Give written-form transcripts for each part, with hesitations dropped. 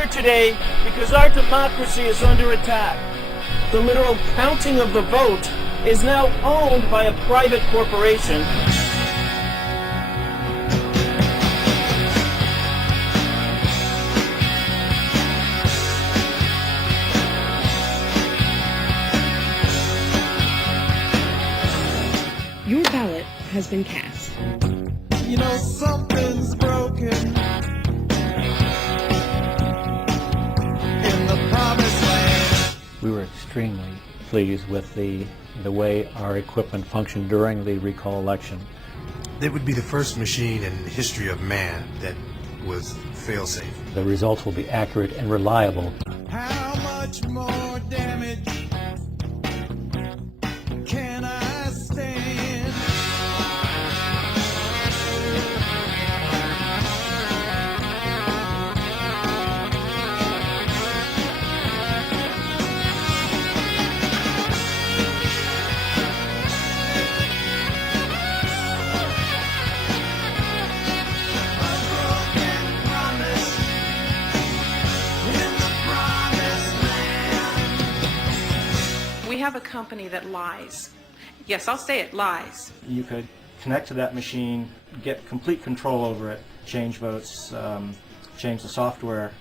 here today because our democracy is under attack. The literal counting of the vote is now owned by a private corporation. Your ballot has been cast. You know something's broken in the promised land. We were extremely pleased with the way our equipment functioned during the recall election. It would be the first machine in the history of man that was fail-safe. The results will be accurate and reliable. How much more damage can I stand? We have a company that lies. Yes, I'll say it, lies. You could connect to that machine, get complete control over it, change votes, change the software.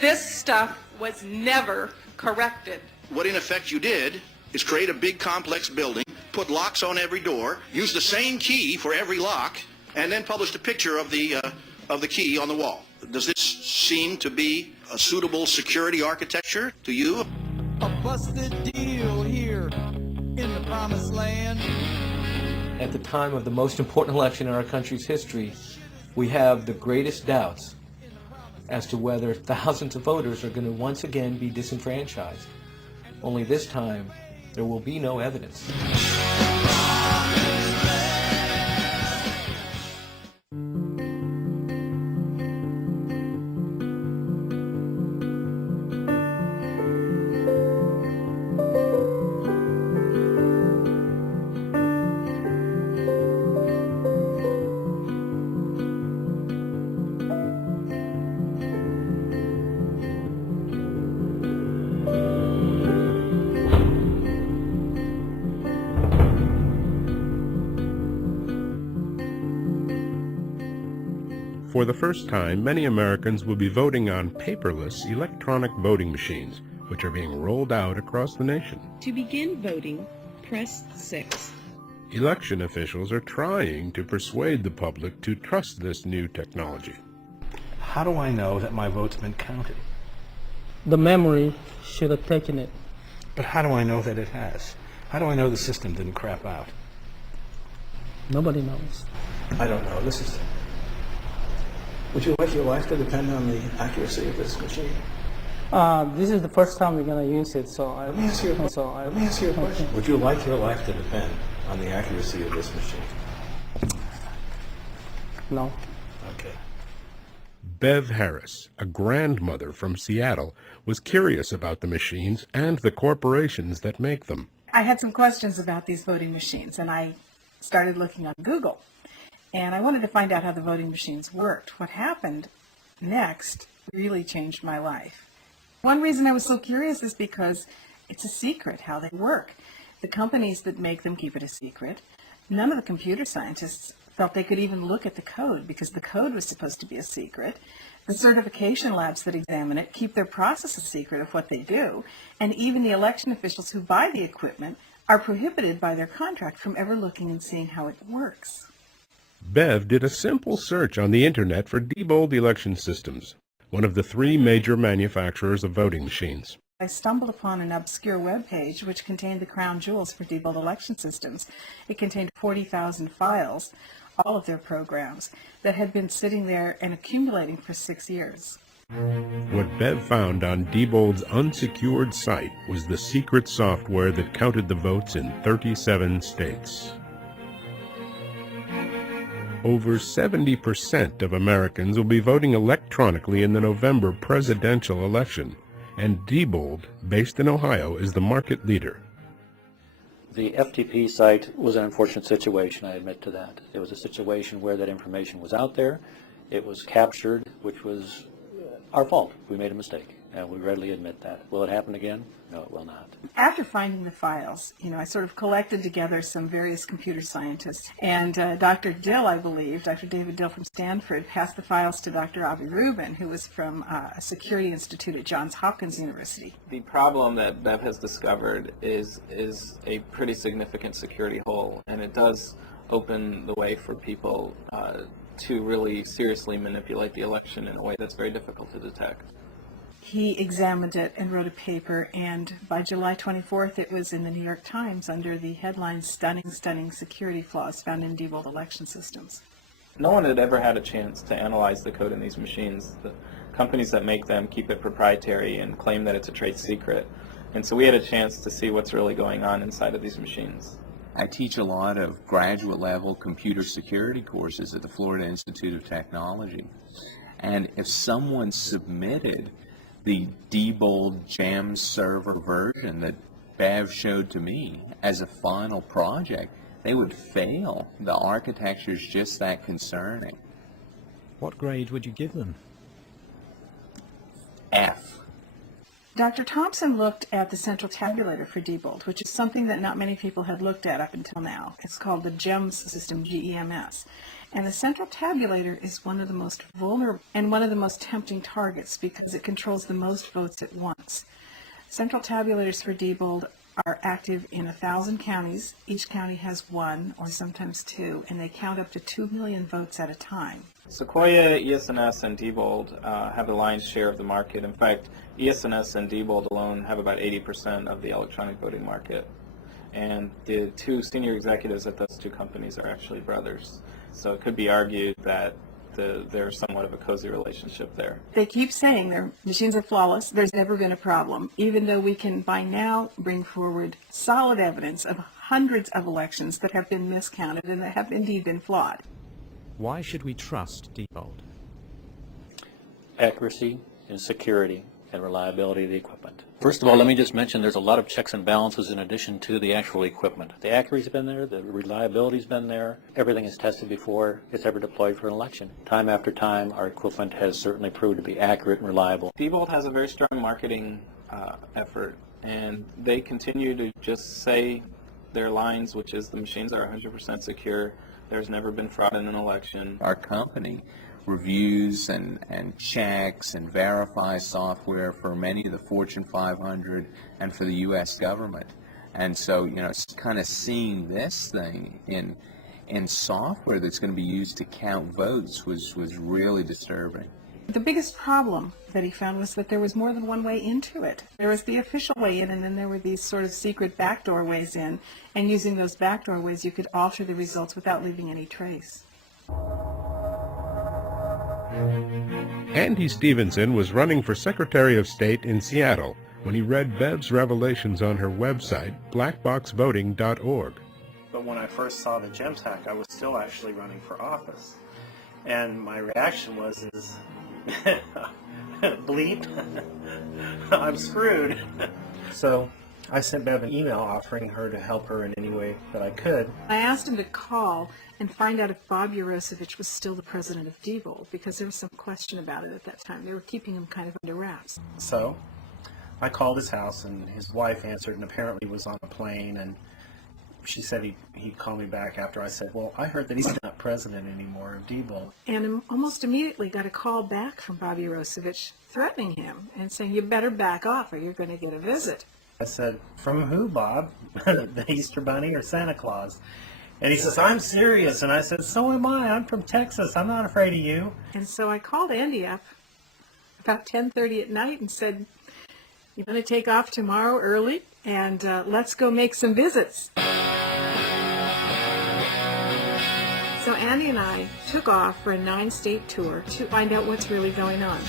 This stuff was never corrected. What in effect you did is create a big complex building, put locks on every door, use the same key for every lock, and then published a picture of the key on the wall. Does this seem to be a suitable security architecture to you? A busted deal here in the promised land. At the time of the most important election in our country's history, we have the greatest doubts as to whether thousands of voters are going to once again be disenfranchised. Only this time, there will be no evidence. For the first time, many Americans will be voting on paperless electronic voting machines, which are being rolled out across the nation. To begin voting, press 6. Election officials are trying to persuade the public to trust this new technology. How do I know that my vote's been counted? The memory should have taken it. But how do I know that it has? How do I know the system didn't crap out? Nobody knows. I don't know. Would you like your life to depend on the accuracy of this machine? This is the first time we're going to use it, so Let me ask you a question. Would you like your life to depend on the accuracy of this machine? No. Okay. Bev Harris, a grandmother from Seattle, was curious about the machines and the corporations that make them. I had some questions about these voting machines, and I started looking on Google. And I wanted to find out how the voting machines worked. What happened next really changed my life. One reason I was so curious is because it's a secret how they work. The companies that make them keep it a secret. None of the computer scientists felt they could even look at the code because the code was supposed to be a secret. The certification labs that examine it keep their process a secret of what they do. And even the election officials who buy the equipment are prohibited by their contract from ever looking and seeing how it works. Bev did a simple search on the internet for Diebold Election Systems, one of the 3 major manufacturers of voting machines. I stumbled upon an obscure web page which contained the crown jewels for Diebold Election Systems. It contained 40,000 files, all of their programs, that had been sitting there and accumulating for 6 years. What Bev found on Diebold's unsecured site was the secret software that counted the votes in 37 states. Over 70% of Americans will be voting electronically in the November presidential election, and Diebold, based in Ohio, is the market leader. The FTP site was an unfortunate situation, I admit to that. It was a situation where that information was out there, it was captured, which was our fault. We made a mistake, and we readily admit that. Will it happen again? No, it will not. After finding the files, I sort of collected together some various computer scientists, and Dr. Dill, I believe, Dr. David Dill from Stanford, passed the files to Dr. Avi Rubin, who was from a security institute at Johns Hopkins University. The problem that Bev has discovered is a pretty significant security hole, and it does open the way for people to really seriously manipulate the election in a way that's very difficult to detect. He examined it and wrote a paper, and by July 24th it was in the New York Times under the headline, "Stunning, Stunning Security Flaws Found in Diebold Election Systems." No one had ever had a chance to analyze the code in these machines. The companies that make them keep it proprietary and claim that it's a trade secret. And so we had a chance to see what's really going on inside of these machines. I teach a lot of graduate level computer security courses at the Florida Institute of Technology. And if someone submitted the Diebold Jam server version that Bev showed to me as a final project, they would fail. The architecture is just that concerning. What grade would you give them? F. Dr. Thompson looked at the central tabulator for Diebold, which is something that not many people had looked at up until now. It's called the GEMS system, GEMS. And the central tabulator is one of the most vulnerable and one of the most tempting targets because it controls the most votes at once. Central tabulators for Diebold are active in 1,000 counties. Each county has one or sometimes two, and they count up to 2 million votes at a time. Sequoia, ES&S, and Diebold have the lion's share of the market. In fact, ES&S and Diebold alone have about 80% of the electronic voting market. And the two senior executives at those two companies are actually brothers. So it could be argued that there's somewhat of a cozy relationship there. They keep saying their machines are flawless. There's never been a problem, even though we can by now bring forward solid evidence of hundreds of elections that have been miscounted and that have indeed been flawed. Why should we trust Diebold? Accuracy and security and reliability of the equipment. First of all, let me just mention there's a lot of checks and balances in addition to the actual equipment. The accuracy's been there, the reliability's been there, everything is tested before it's ever deployed for an election. Time after time, our equipment has certainly proved to be accurate and reliable. Diebold has a very strong marketing effort, and they continue to just say their lines, which is the machines are 100% secure, there's never been fraud in an election. Our company reviews and checks and verifies software for many of the Fortune 500 and for the U.S. government. And so, kind of seeing this thing in software that's going to be used to count votes was really disturbing. The biggest problem that he found was that there was more than one way into it. There was the official way in, and then there were these sort of secret backdoor ways in, and using those backdoor ways you could alter the results without leaving any trace. Andy Stevenson was running for Secretary of State in Seattle when he read Bev's revelations on her website, blackboxvoting.org. But when I first saw the GEMS hack, I was still actually running for office. And my reaction was, bleep, I'm screwed. So I sent Bev an email offering her to help her in any way that I could. I asked him to call and find out if Bob Urosevich was still the president of Diebold, because there was some question about it at that time. They were keeping him kind of under wraps. So I called his house, and his wife answered and apparently was on a plane, and she said he'd call me back after I said, well, I heard that he's not president anymore of Diebold. And almost immediately got a call back from Bob Urosevich threatening him and saying, you better back off or you're going to get a visit. I said, from who, Bob? The Easter Bunny or Santa Claus? And he says, I'm serious. And I said, so am I. I'm from Texas. I'm not afraid of you. And so I called Andy up about 10:30 at night and said, you're going to take off tomorrow early, and let's go make some visits. So Andy and I took off for a 9-state tour to find out what's really going on.